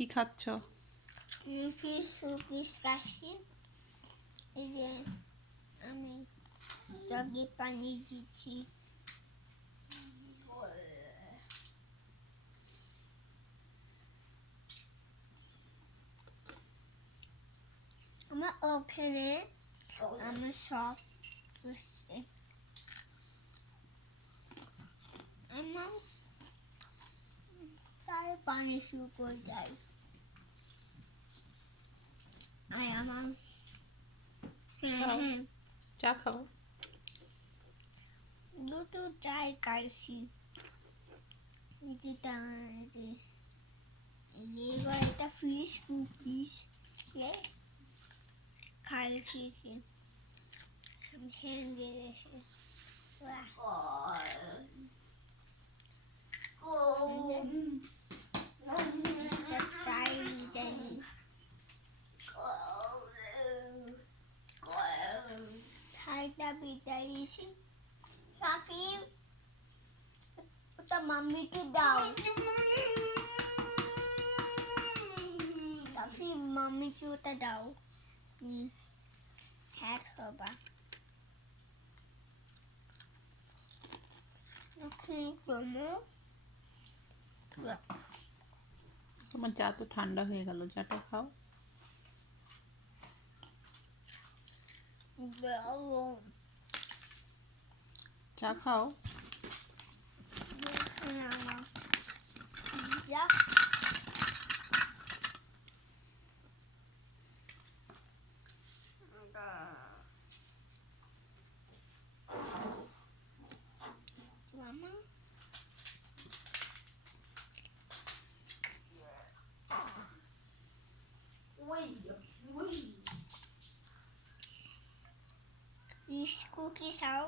কি খাচ্ছ? Fish cookies খাচ্ছি। এই যে আমি জগে পানি দিচ্ছি। আমার ওখানে আমার সব বসে আমার তার পানি শুকিয়ে যায়। আর আমার চা খাও। দুটো চাই খাইছি। এবার এটা ফিশ কুকিজ খাইছি। সঙ্গে ছাইটা বিটাইছি কাকি ওটা মাম্মিকে দাও। কাকি মাম্মিকে ওটা দাও। হ্যাঁ বাবা তোমার চা তো ঠান্ডা হয়ে গেল, চাটা খাও। চা খাও। Fish cookies are